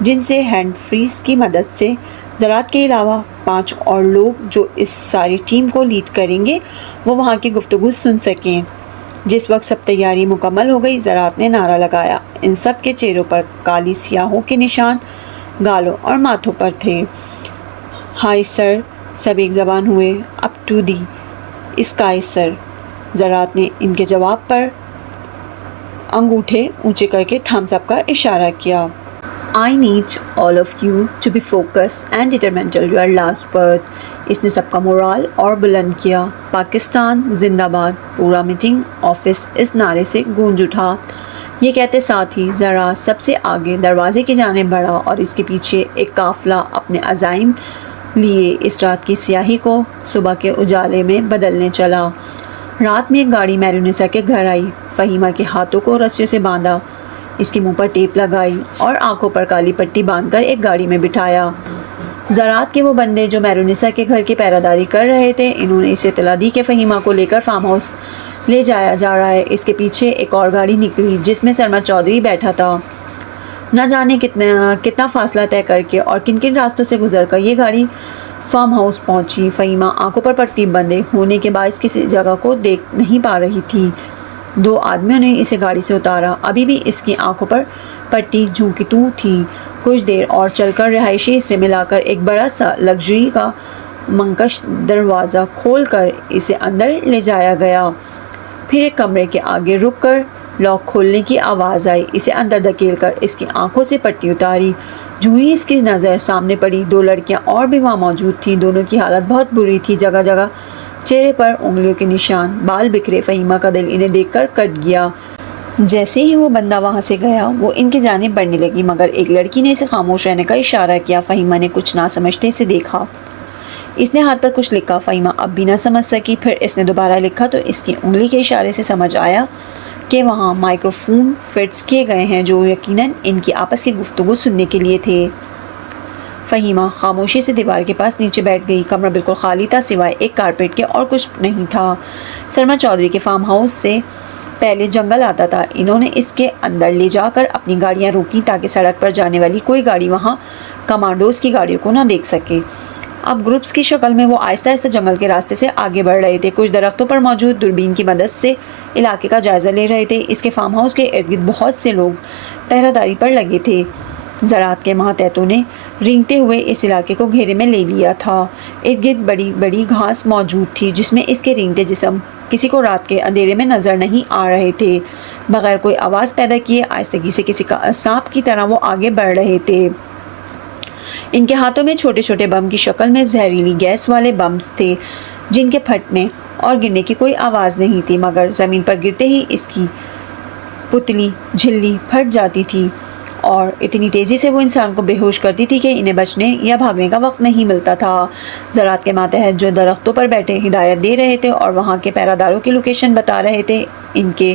جن سے ہینڈ فریز کی مدد سے زراعت کے علاوہ 5 اور لوگ جو اس ساری ٹیم کو لیڈ کریں گے وہ وہاں کی گفتگو سن سکیں۔ جس وقت سب تیاری مکمل ہو گئی، زراعت نے نعرہ لگایا۔ ان سب کے چہروں پر کالی سیاہوں کے نشان گالوں اور ماتھوں پر تھے۔ ہائی سر، سب ایک زبان ہوئے۔ اپ ٹو دی اسکائی سر۔ زراعت نے ان کے جواب پر انگوٹھے اونچے کر کے تھمس اپ کا اشارہ کیا۔ I need all of you to be focused and determined till your last breath۔ اس نے سب کا مورال اور بلند کیا۔ پاکستان زندہ باد۔ پورا میٹنگ آفس اس نعرے سے گونج اٹھا۔ یہ کہتے ساتھ ہی زراعت سب سے آگے دروازے کی جانب بڑھا اور اس کے پیچھے ایک قافلہ اپنے عزائم لیے اس رات کی سیاہی کو صبح کے اجالے میں بدلنے چلا۔ رات میں ایک گاڑی میرونیسا کے گھر آئی۔ فہیمہ کے ہاتھوں کو رسیوں سے باندھا، اس کے منہ پر ٹیپ لگائی اور آنکھوں پر کالی پٹی باندھ کر ایک گاڑی میں بٹھایا۔ زراعت کے وہ بندے جو میرونیسا کے گھر کی پہراداری کر رہے تھے، انہوں نے اسے اطلاع دی کہ فہیمہ کو لے کر فارم ہاؤس لے جایا جا رہا ہے۔ اس کے پیچھے ایک اور گاڑی نکلی جس میں سرما چودھری بیٹھا تھا۔ نہ جانے کتنا فاصلہ طے کر کے اور کن کن راستوں سے گزر کر یہ گاڑی فارم ہاؤس پہنچی۔ فہیمہ آنکھوں پر پٹی بندھے ہونے کے باعث کسی جگہ کو دیکھ نہیں پا رہی تھی۔ 2 آدمیوں نے اسے گاڑی سے اتارا، ابھی بھی اس کی آنکھوں پر پٹی جوں کی توں تھی۔ کچھ دیر اور چل کر رہائشی حصے میں لا کر ایک بڑا سا لگژری کا منکش دروازہ کھول کر اسے اندر لے جایا گیا۔ پھر ایک کمرے کے آگے رک کر لاک کھولنے کی آواز آئی۔ اسے اندر دھکیل کر اس کی آنکھوں سے پٹی اتاری۔ جو ہی اس کی نظر سامنے پڑی، 2 لڑکیاں اور بھی وہاں موجود تھیں۔ دونوں کی حالت بہت بری تھی، جگہ جگہ چہرے پر انگلیوں کے نشان، بال بکھرے۔ فہیمہ کا دل انہیں دیکھ کر کٹ گیا۔ جیسے ہی وہ بندہ وہاں سے گیا، وہ ان کی جانب بڑھنے لگی، مگر ایک لڑکی نے اسے خاموش رہنے کا اشارہ کیا۔ فہیمہ نے کچھ نہ سمجھتے اسے دیکھا۔ اس نے ہاتھ پر کچھ لکھا۔ فہیمہ اب بھی نہ سمجھ سکی۔ پھر اس نے دوبارہ لکھا تو اس کی انگلی کے اشارے سے سمجھ آیا کہ وہاں مائکرو فون فٹس کیے گئے ہیں جو یقیناً ان کی آپس کی گفتگو سننے کے لیے تھے۔ فہیمہ خاموشی سے دیوار کے پاس نیچے بیٹھ گئی۔ کمرہ بالکل خالی تھا، سوائے ایک کارپیٹ کے اور کچھ نہیں تھا۔ سرما چودھری کے فارم ہاؤس سے پہلے جنگل آتا تھا۔ انہوں نے اس کے اندر لے جا کر اپنی گاڑیاں روکیں تاکہ سڑک پر جانے والی کوئی گاڑی وہاں کمانڈوز کی گاڑیوں کو نہ دیکھ سکے۔ اب گروپس کی شکل میں وہ آہستہ آہستہ جنگل کے راستے سے آگے بڑھ رہے تھے۔ کچھ درختوں پر موجود دوربین کی مدد سے علاقے کا جائزہ لے رہے تھے۔ اس کے فارم ہاؤس کے ارد گرد بہت سے لوگ پہرہ داری پر لگے تھے۔ زراعت کے ماتحتوں نے رینگتے ہوئے اس علاقے کو گھیرے میں لے لیا تھا۔ ارد گرد بڑی بڑی گھاس موجود تھی جس میں اس کے رینگتے جسم کسی کو رات کے اندھیرے میں نظر نہیں آ رہے تھے۔ بغیر کوئی آواز پیدا کیے آہستگی سے کسی کا سانپ کی طرح وہ آگے بڑھ رہے تھے۔ ان کے ہاتھوں میں چھوٹے چھوٹے بم کی شکل میں زہریلی گیس والے بمز تھے جن کے پھٹنے اور گرنے کی کوئی آواز نہیں تھی، مگر زمین پر گرتے ہی اس کی پتلی جھلی پھٹ جاتی تھی اور اتنی تیزی سے وہ انسان کو بے ہوش کرتی تھی کہ انہیں بچنے یا بھاگنے کا وقت نہیں ملتا تھا۔ زراعت کے ماتحت جو درختوں پر بیٹھے ہدایت دے رہے تھے اور وہاں کے پہرہ داروں کی لوکیشن بتا رہے تھے، ان کے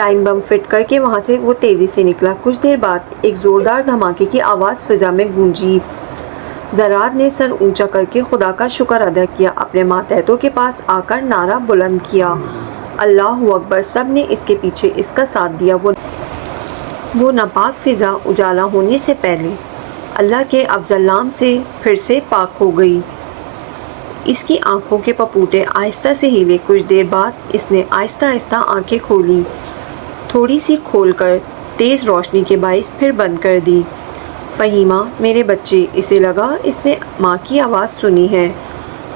ٹائم بم فٹ کر کے وہاں سے وہ تیزی سے نکلا۔ کچھ دیر بعد ایک زوردار دھماکے کی آواز فضا میں گونجی۔ زراد نے سر اونچا کر کے خدا کا شکر ادا کیا، اپنے ماتحتوں کے پاس آ کر نعرہ بلند کیا، اللہ اکبر۔ سب نے اس کے پیچھے اس کا ساتھ دیا۔ وہ ناپاک فضا اجالا ہونے سے پہلے اللہ کے افضل نام سے پھر سے پاک ہو گئی۔ اس کی آنکھوں کے پپوٹے آہستہ سے ہلے۔ کچھ دیر بعد اس نے آہستہ آہستہ آنکھیں کھولیں، تھوڑی سی کھول کر تیز روشنی کے باعث پھر بند کر دی۔ فہیمہ میرے بچے، اسے لگا اس نے ماں کی آواز سنی ہے۔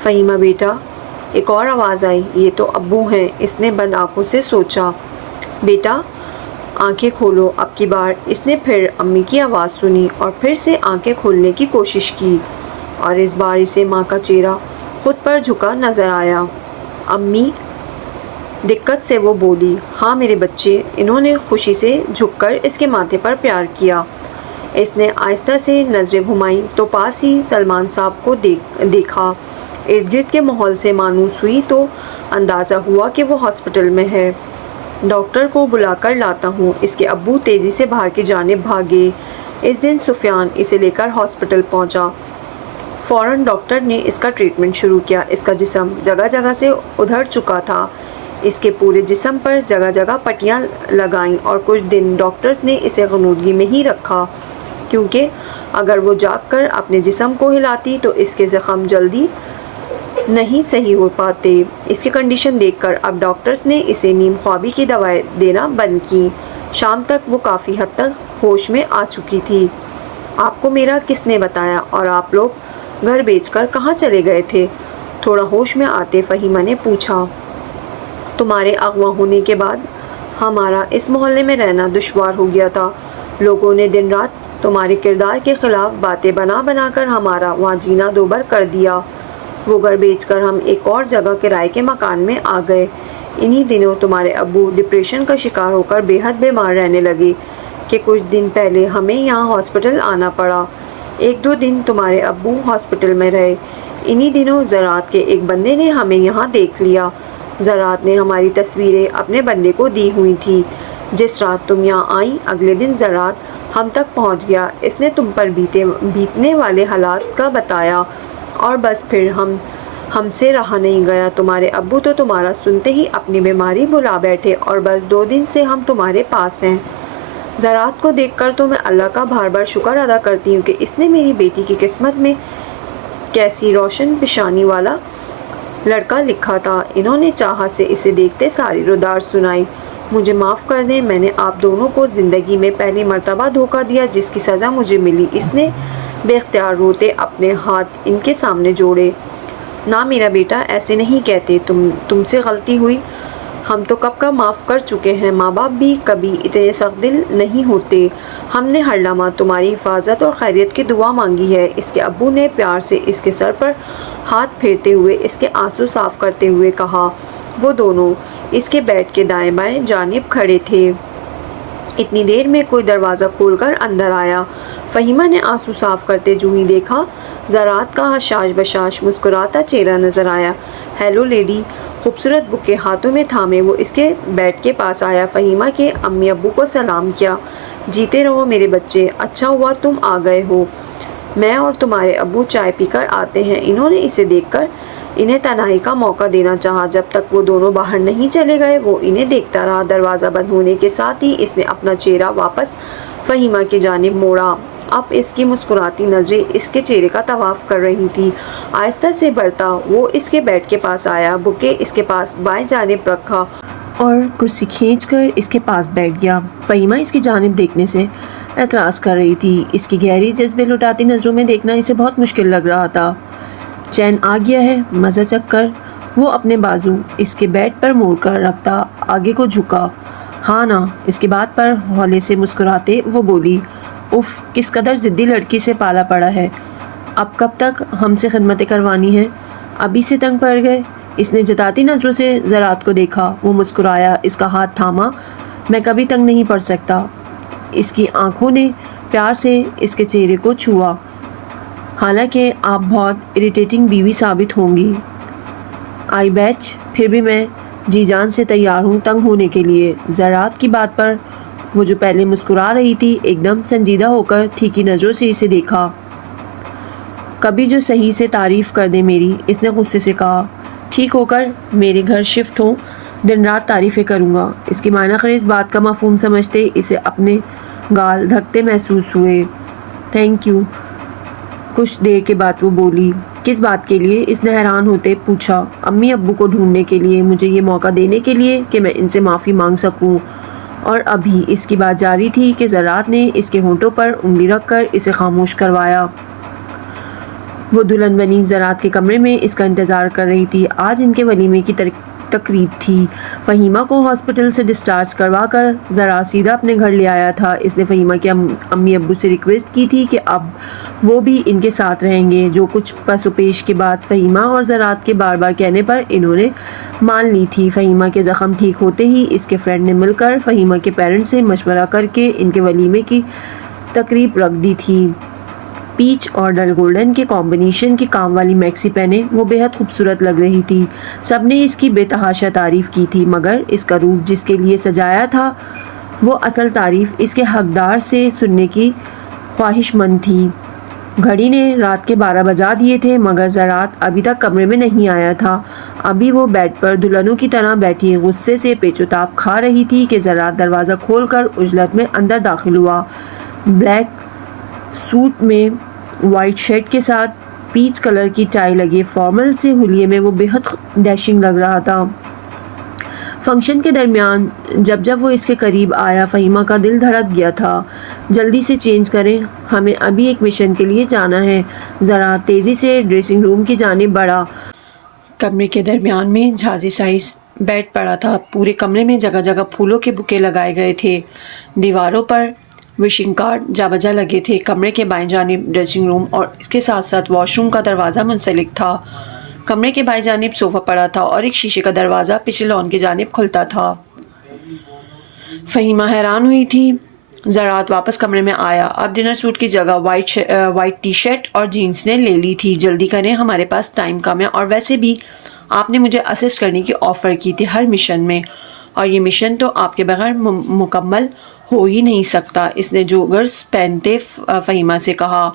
فہیمہ بیٹا، ایک اور آواز آئی، یہ تو ابو ہیں۔ اس نے بند آنکھوں سے سوچا۔ بیٹا آنکھیں کھولو۔ اب کی بار اس نے پھر امی کی آواز سنی اور پھر سے آنکھیں کھولنے کی کوشش کی، اور اس بار اسے ماں کا چہرہ خود پر جھکا نظر آیا۔ امی، دقت سے وہ بولی۔ ہاں میرے بچے۔ انہوں نے خوشی سے جھک کر اس کے ماتھے پر پیار کیا۔ اس نے آہستہ سے نظریں گھمائیں تو پاس ہی سلمان صاحب کو دیکھا۔ ارد گرد کے ماحول سے مانوس ہوئی تو اندازہ ہوا کہ وہ ہاسپٹل میں ہے۔ ڈاکٹر کو بلا کر لاتا ہوں۔ اس کے ابو تیزی سے باہر کی جانب بھاگے۔ اس دن سفیان اسے لے کر ہاسپٹل پہنچا۔ فوراً ڈاکٹر نے اس کا ٹریٹمنٹ شروع کیا۔ اس کا جسم جگہ جگہ سے ادھر چکا تھا۔ اس کے پورے جسم پر جگہ جگہ پٹیاں لگائیں اور کچھ دن ڈاکٹرز نے اسے غنودگی میں ہی رکھا، کیونکہ اگر وہ جاگ کر اپنے جسم کو ہلاتی تو اس کے زخم جلدی نہیں صحیح ہو پاتے۔ اس کی کنڈیشن دیکھ کر اب ڈاکٹرز نے اسے نیم خوابی کی دوائیں دینا بند کی۔ شام تک وہ کافی حد تک ہوش میں آ چکی تھی۔ آپ کو میرا کس نے بتایا؟ اور آپ لوگ گھر بیچ کر کہاں چلے گئے تھے؟ تھوڑا ہوش میں آتے فہیمہ نے پوچھا۔ تمہارے اغوا ہونے کے بعد ہمارا اس محلے میں رہنا دشوار ہو گیا تھا۔ لوگوں نے دن رات تمہارے کردار کے خلاف باتیں بنا بنا کر ہمارا وہاں جینا دوبر کر دیا۔ وہ گھر بیچ کر ہم ایک اور جگہ کرائے کے مکان میں آ گئے۔ انہی دنوں تمہارے ابو ڈپریشن کا شکار ہو کر بے حد بیمار رہنے لگے کہ کچھ دن پہلے ہمیں یہاں ہاسپٹل آنا پڑا۔ ایک دو دن تمہارے ابو ہاسپٹل میں رہے۔ انہی دنوں زراعت کے ایک بندے نے ہمیں یہاں دیکھ لیا۔ زراعت نے ہماری تصویریں اپنے بندے کو دی ہوئی تھی۔ جس رات تم یہاں آئیں اگلے دن زراعت ہم تک پہنچ گیا۔ اس نے تم پر بیتنے والے حالات کا بتایا، اور بس پھر ہم سے رہا نہیں گیا۔ تمہارے ابو تو تمہارا سنتے ہی اپنی بیماری بھلا بیٹھے، اور بس 2 دن سے ہم تمہارے پاس ہیں۔ زراعت کو دیکھ کر تو میں اللہ کا بار بار شکر ادا کرتی ہوں کہ اس نے میری بیٹی کی قسمت میں کیسی روشن پیشانی والا لڑکا لکھا تھا۔ انہوں نے چاہت سے اسے دیکھتے ساری رودار سنائی۔ مجھے معاف کر دیں، میں نے آپ دونوں کو زندگی میں پہلی مرتبہ دھوکہ دیا، جس کی سزا مجھے ملی۔ اس نے بے اختیار روتے اپنے ہاتھ ان کے سامنے جوڑے۔ نہ میرا بیٹا، ایسے نہیں کہتے، تم سے غلطی ہوئی، ہم تو کب کا معاف کر چکے ہیں۔ ماں باپ بھی کبھی اتنے سخت دل نہیں ہوتے۔ ہم نے ہر لمحہ تمہاری حفاظت اور خیریت کی دعا مانگی ہے۔ اس کے ابو نے پیار سے اس کے سر پر ہاتھ پھیرتے ہوئے اس کے آنسو صاف کرتے ہوئے کہا۔ وہ دونوں اس کے بیڈ کے دائیں بائیں جانب کھڑے تھے۔ اتنی دیر میں کوئی دروازہ کھول کر اندر آیا۔ فہیمہ نے آنسو صاف کرتے جو ہی دیکھا، زراعت کا حشاش بشاش مسکراتا چہرہ نظر آیا۔ Hello lady. خوبصورت بکے ہاتھوں میں تھامے وہ اس کے بیڈ کے پاس آیا۔ فہیمہ کے امی ابو کو سلام کیا۔ جیتے رہو میرے بچے، اچھا ہوا تم آ گئے ہو۔ میں اور تمہارے ابو چائے پی کر آتے ہیں۔ انہوں نے اسے دیکھ کر انہیں تنہائی کا موقع دینا چاہا۔ جب تک وہ دونوں باہر نہیں چلے گئے وہ انہیں دیکھتا رہا۔ دروازہ بند ہونے کے ساتھ ہی اس نے اپنا چہرہ واپس فہیمہ کی جانب موڑا۔ اب اس کی مسکراتی نظریں اس کے چہرے کا طواف کر رہی تھی۔ آہستہ سے بڑھتا وہ اس کے بیڈ کے پاس آیا، بکے اس کے پاس بائیں جانب رکھا اور کرسی کھینچ کر اس کے پاس بیٹھ گیا۔ فہیمہ اس کی جانب دیکھنے سے اعتراض کر رہی تھی۔ اس کی گہری جذبے لٹاتی نظروں میں دیکھنا اسے بہت مشکل لگ رہا تھا۔ چین آ گیا ہے، مزہ چکھ کر وہ اپنے بازو اس کے بیڈ پر موڑ کر رکھتا آگے کو جھکا۔ ہاں نا، اس کی بات پر ہولے سے مسکراتے وہ بولی، اف، کس قدر ضدی لڑکی سے پالا پڑا ہے۔ اب کب تک ہم سے خدمتیں کروانی ہیں؟ ابھی سے تنگ پڑ گئے؟ اس نے جتاتی نظروں سے زراعت کو دیکھا۔ وہ مسکرایا، اس کا ہاتھ تھاما۔ میں کبھی تنگ نہیں پڑ سکتا۔ اس کی آنکھوں نے پیار سے اس کے چہرے کو چھوا۔ حالانکہ آپ بہت اریٹیٹنگ بیوی ثابت ہوں گی، آئی بیچ، پھر بھی میں جی جان سے تیار ہوں تنگ ہونے کے لیے۔ زراعت کی بات پر وہ جو پہلے مسکرا رہی تھی ایک دم سنجیدہ ہو کر تھیکی نظروں سے اسے دیکھا۔ کبھی جو صحیح سے تعریف کر دے میری، اس نے غصے سے کہا۔ ٹھیک ہو کر میرے گھر شفٹ ہوں، دن رات تعریفیں کروں گا۔ اس کی معنی خیز بات کا مفہوم سمجھتے اسے اپنے گال دھکتے محسوس ہوئے۔ Thank you. کچھ دیر کے بعد وہ بولی۔ کس بات کے لیے؟ اس نے حیران ہوتے پوچھا۔ امی ابو کو ڈھونڈنے کے لیے، مجھے یہ موقع دینے کے لیے کہ میں ان سے معافی مانگ سکوں۔ اور ابھی اس کی بات جاری تھی کہ زراعت نے اس کے ہونٹوں پر انگلی رکھ کر اسے خاموش کروایا۔ وہ دلہن بنی زراعت کے کمرے میں اس کا انتظار کر رہی تھی۔ آج ان کے ولیمے کی تقریب تھی۔ فہیمہ کو ہاسپٹل سے ڈسچارج کروا کر زراعت سیدھا اپنے گھر لے آیا تھا۔ اس نے فہیمہ کے امی ابو سے ریکویسٹ کی تھی کہ اب وہ بھی ان کے ساتھ رہیں گے، جو کچھ پس و پیش کے بعد فہیمہ اور زراعت کے بار بار کہنے پر انہوں نے مان لی تھی۔ فہیمہ کے زخم ٹھیک ہوتے ہی اس کے فرینڈ نے مل کر فہیمہ کے پیرنٹس سے مشورہ کر کے ان کے ولیمے کی تقریب رکھ دی تھی۔ پیچ اور ڈل گولڈن کے کمبینیشن کی کام والی میکسی پہنے وہ بے حد خوبصورت لگ رہی تھی۔ سب نے اس کی بے تحاشا تعریف کی تھی، مگر اس کا روپ جس کے لیے سجایا تھا وہ اصل تعریف اس کے حقدار سے سننے کی خواہش مند تھی۔ گھڑی نے رات کے 12 بجا دیے تھے، مگر زراعت ابھی تک کمرے میں نہیں آیا تھا۔ ابھی وہ بیڈ پر دلہنوں کی طرح بیٹھی غصے سے پیچ و تاب کھا رہی تھی کہ زراعت دروازہ کھول کر عجلت میں اندر داخل ہوا۔ بلیک سوٹ میں وائٹ شرٹ کے ساتھ پیچ کلر کی ٹائی لگے فارمل سے حلیے میں وہ بے حد ڈیشنگ لگ رہا تھا۔ فنکشن کے درمیان جب وہ اس کے قریب آیا، فہیمہ کا دل دھڑک گیا تھا۔ جلدی سے چینج کریں، ہمیں ابھی ایک مشن کے لیے جانا ہے۔ زراعت تیزی سے ڈریسنگ روم کی جانب بڑھا۔ کمرے کے درمیان میں جہازی سائز بیڈ پڑا تھا۔ پورے کمرے میں جگہ جگہ پھولوں کے بکے لگائے گئے تھے۔ دیواروں پر وشنگ کارڈ جا بجا لگے تھے۔ کمرے کے بائیں جانب ڈریسنگ روم اور اس کے ساتھ ساتھ واش روم کا دروازہ منسلک تھا۔ کمرے کے بائیں جانب صوفہ پڑا تھا اور ایک شیشے کا دروازہ پچھلے لان کی جانب کھلتا تھا۔ فہیمہ حیران ہوئی تھی۔ زراعت واپس کمرے میں آیا۔ اب ڈنر سوٹ کی جگہ وائٹ ٹی شرٹ اور جینز نے لے لی تھی۔ جلدی کریں، ہمارے پاس ٹائم کم ہے، اور ویسے بھی آپ نے مجھے اسسٹ کرنے کی آفر کی تھی ہر مشن میں، اور یہ مشن تو آپ کے بغیر مکمل ہو ہی نہیں سکتا۔ اس نے جوگرز پہنتے فہیمہ سے کہا۔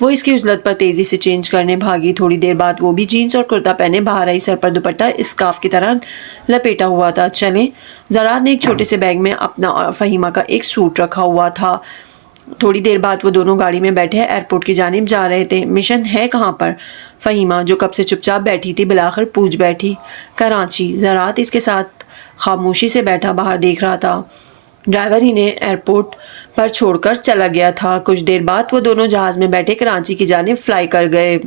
وہ اس کی عجلت پر تیزی سے چینج کرنے بھاگی۔ تھوڑی دیر بعد وہ بھی جینز اور کرتا پہنے باہر آئی۔ سر پر دوپٹہ اسکارف کی طرح لپیٹا ہوا تھا۔ چلیں۔ زراعت نے ایک چھوٹے سے بیگ میں اپنا اور فہیمہ کا ایک سوٹ رکھا ہوا تھا۔ تھوڑی دیر بعد وہ دونوں گاڑی میں بیٹھے ایئرپورٹ کی جانب جا رہے تھے۔ مشن ہے کہاں پر؟ فہیمہ جو کب سے چپ چاپ بیٹھی تھی بالآخر پوچھ بیٹھی۔ کراچی۔ زراعت اس کے ساتھ خاموشی سے بیٹھا باہر دیکھ رہا تھا۔ ڈرائیور انہیں ایئرپورٹ پر چھوڑ کر چلا گیا تھا۔ کچھ دیر بعد وہ دونوں جہاز میں بیٹھے کراچی کی جانب فلائی کر گئے۔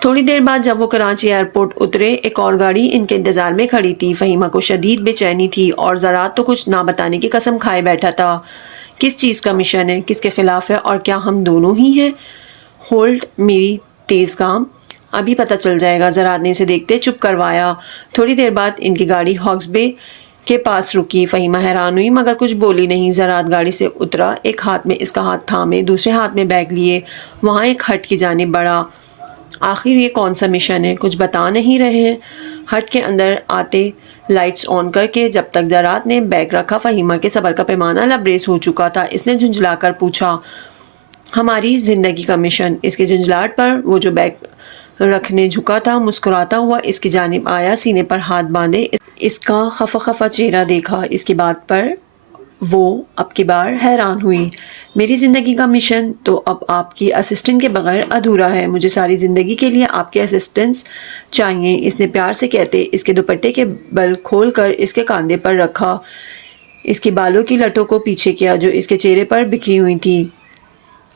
تھوڑی دیر بعد جب وہ کراچی ایئرپورٹ اترے، ایک اور گاڑی ان کے انتظار میں کھڑی تھی۔ فہیمہ کو شدید بے چینی تھی اور زراعت تو کچھ نہ بتانے کی قسم کھائے بیٹھا تھا۔ کس چیز کا مشن ہے؟ کس کے خلاف ہے؟ اور کیا ہم دونوں ہی ہیں؟ ہولڈ میری تیز گام، ابھی پتہ چل جائے گا۔ زراعت نے اسے دیکھتے چپ کروایا۔ تھوڑی دیر بعد ان کی گاڑی ہاکس بے کے پاس رکی۔ فہیمہ حیران ہوئی مگر کچھ بولی نہیں۔ زراعت گاڑی سے اترا، ایک ہاتھ میں اس کا ہاتھ تھامے، دوسرے ہاتھ میں بیگ لیے وہاں ایک ہٹ کی جانب بڑھا۔ آخر یہ کون سا مشن ہے؟ کچھ بتا نہیں رہے ہیں؟ ہٹ کے اندر آتے لائٹس آن کر کے جب تک زراعت نے بیگ رکھا، فہیمہ کے صبر کا پیمانہ لبریز ہو چکا تھا۔ اس نے جھنجھلا کر پوچھا، ہماری زندگی کا مشن؟ اس کے جھنجھلاہٹ پر وہ جو بیگ رکھنے جھکا تھا مسکراتا ہوا اس کی جانب آیا، سینے پر ہاتھ باندھے اس کا خفا خفا چہرہ دیکھا۔ اس کی بات پر وہ اب کی بار حیران ہوئی۔ میری زندگی کا مشن تو اب آپ کی اسسٹنٹ کے بغیر ادھورا ہے۔ مجھے ساری زندگی کے لیے آپ کے اسسٹنس چاہیے، اس نے پیار سے کہتے اس کے دوپٹے کے بل کھول کر اس کے کاندھے پر رکھا، اس کی بالوں کی لٹوں کو پیچھے کیا جو اس کے چہرے پر بکھری ہوئی تھی۔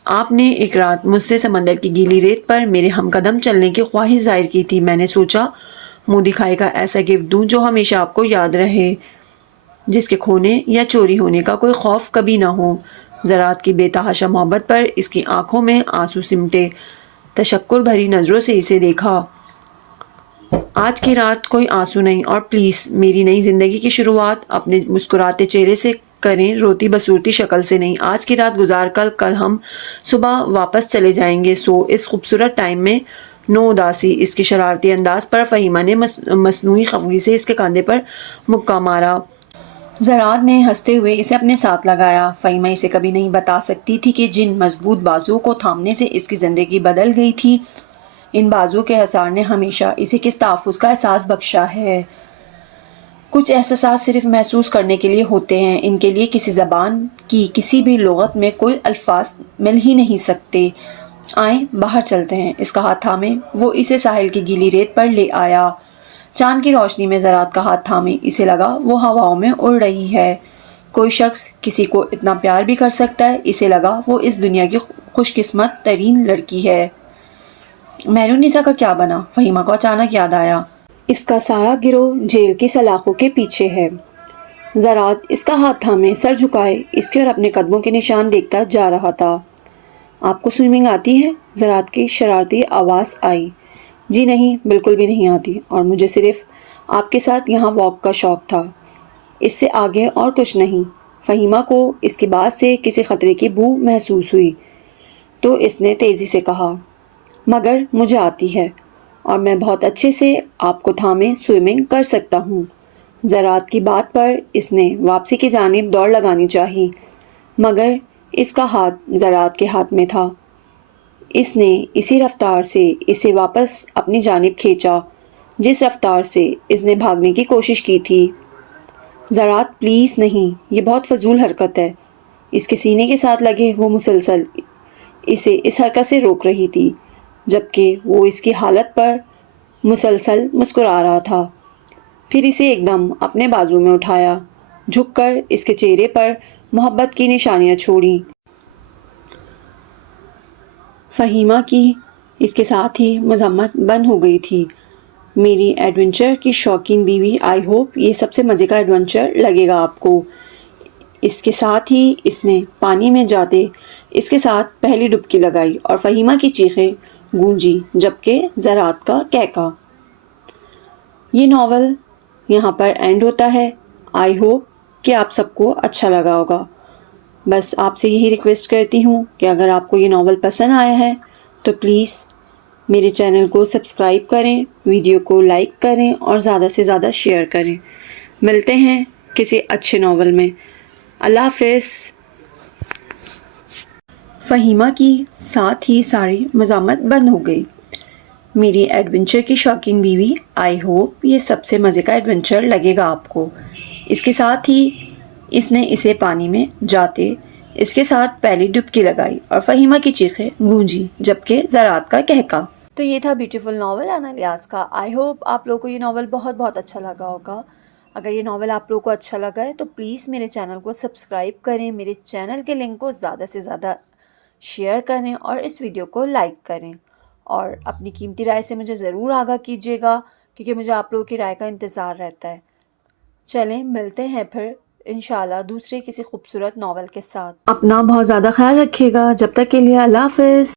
آپ نے ایک رات مجھ سے سمندر کی گیلی ریت پر میرے ہم قدم چلنے کی خواہش ظاہر کی تھی۔ میں نے سوچا منہ دکھائی کا ایسا گفٹ دوں جو ہمیشہ آپ کو یاد رہے، جس کے کھونے یا چوری ہونے کا کوئی خوف کبھی نہ ہو۔ زراعت کی بے تحاشا محبت پر اس کی آنکھوں میں آنسو سمٹے، تشکر بھری نظروں سے اسے دیکھا۔ آج کی رات کوئی آنسو نہیں، اور پلیز میری نئی زندگی کی شروعات اپنے مسکراتے چہرے سے کریں، روتی بسورتی شکل سے نہیں۔ آج کی رات گزار کل ہم صبح واپس چلے جائیں گے، سو اس خوبصورت ٹائم میں نو اداسی اس کی شرارتی انداز پر فہیمہ نے مصنوعی خفگی سے اس کے کاندھے پر مکہ مارا۔ زراعت نے ہنستے ہوئے اسے اپنے ساتھ لگایا۔ فہیمہ اسے کبھی نہیں بتا سکتی تھی کہ جن مضبوط بازو کو تھامنے سے اس کی زندگی بدل گئی تھی، ان بازو کے حصار نے ہمیشہ اسے کس تحفظ کا احساس بخشا ہے۔ کچھ احساسات صرف محسوس کرنے کے لیے ہوتے ہیں، ان کے لیے کسی زبان کی کسی بھی لغت میں کوئی الفاظ مل ہی نہیں سکتے۔ آئیں باہر چلتے ہیں، اس کا ہاتھ تھامے وہ اسے ساحل کی گیلی ریت پر لے آیا۔ چاند کی روشنی میں زراعت کا ہاتھ تھامے اسے لگا وہ ہواؤں میں اڑ رہی ہے۔ کوئی شخص کسی کو اتنا پیار بھی کر سکتا ہے، اسے لگا وہ اس دنیا کی خوش قسمت ترین لڑکی ہے۔ مہرونِسا کا کیا بنا؟ فہیمہ کو اچانک یاد آیا۔ اس کا سارا گروہ جیل کی سلاخوں کے پیچھے ہے۔ زراعت اس کا ہاتھ تھامے سر جھکائے اس کے اور اپنے قدموں کے نشان دیکھتا جا رہا تھا۔ آپ کو سوئمنگ آتی ہے؟ زراعت کی شرارتی آواز آئی۔ جی نہیں، بالکل بھی نہیں آتی، اور مجھے صرف آپ کے ساتھ یہاں واک کا شوق تھا، اس سے آگے اور کچھ نہیں۔ فہیمہ کو اس کی بات سے کسی خطرے کی بو محسوس ہوئی تو اس نے تیزی سے کہا، مگر مجھے آتی ہے اور میں بہت اچھے سے آپ کو تھامے سوئمنگ کر سکتا ہوں۔ زراعت کی بات پر اس نے واپسی کی جانب دوڑ لگانی چاہی، مگر اس کا ہاتھ زراعت کے ہاتھ میں تھا۔ اس نے اسی رفتار سے اسے واپس اپنی جانب کھینچا جس رفتار سے اس نے بھاگنے کی کوشش کی تھی۔ زراعت پلیز نہیں، یہ بہت فضول حرکت ہے۔ اس کے سینے کے ساتھ لگے وہ مسلسل اسے اس حرکت سے روک رہی تھی، جبکہ وہ اس کی حالت پر مسلسل مسکرا رہا تھا۔ پھر اسے ایک دم اپنے بازو میں اٹھایا، جھک کر اس کے چہرے پر محبت کی نشانیاں چھوڑی۔ فہیمہ کی اس کے ساتھ ہی مذمت بند ہو گئی تھی۔ میری ایڈونچر کی شوقین بیوی، آئی ہوپ یہ سب سے مزے کا ایڈونچر لگے گا آپ کو۔ اس کے ساتھ ہی اس نے پانی میں جاتے اس کے ساتھ پہلی ڈبکی لگائی اور فہیمہ کی چیخیں گونجی، جبکہ زراعت کا کہکا۔ یہ ناول یہاں پر اینڈ ہوتا ہے۔ آئی ہوپ کہ آپ سب کو اچھا لگا ہوگا۔ بس آپ سے یہی ریکویسٹ کرتی ہوں کہ اگر آپ کو یہ ناول پسند آیا ہے تو پلیز میرے چینل کو سبسکرائب کریں، ویڈیو کو لائک کریں اور زیادہ سے زیادہ شیئر کریں۔ ملتے ہیں کسی اچھے ناول میں۔ اللہ حافظ۔ فہیمہ کی ساتھ ہی ساری مزاحمت بند ہو گئی۔ میری ایڈونچر کی شوقین بیوی، آئی ہوپ یہ سب سے مزے کا ایڈونچر لگے گا آپ کو۔ اس کے ساتھ ہی اس نے اسے پانی میں جاتے اس کے ساتھ پہلی ڈبکی لگائی اور فہیمہ کی چیخیں گونجی، جبکہ زراعت کا کہکا۔ تو یہ تھا بیوٹیفل ناول انا الیاس کا۔ آئی ہوپ آپ لوگوں کو یہ ناول بہت بہت اچھا لگا ہوگا۔ اگر یہ ناول آپ لوگوں کو اچھا لگا ہے تو پلیز میرے چینل کو سبسکرائب کریں، میرے چینل کے لنک کو زیادہ سے زیادہ شیئر کریں اور اس ویڈیو کو لائک کریں، اور اپنی قیمتی رائے سے مجھے ضرور آگاہ کیجیے گا، کیونکہ مجھے آپ لوگوں کی رائے کا انتظار رہتا ہے۔ چلیں ملتے ہیں پھر انشاءاللہ دوسرے کسی خوبصورت ناول کے ساتھ۔ اپنا بہت زیادہ خیال رکھیے گا۔ جب تک کے لیے اللہ حافظ۔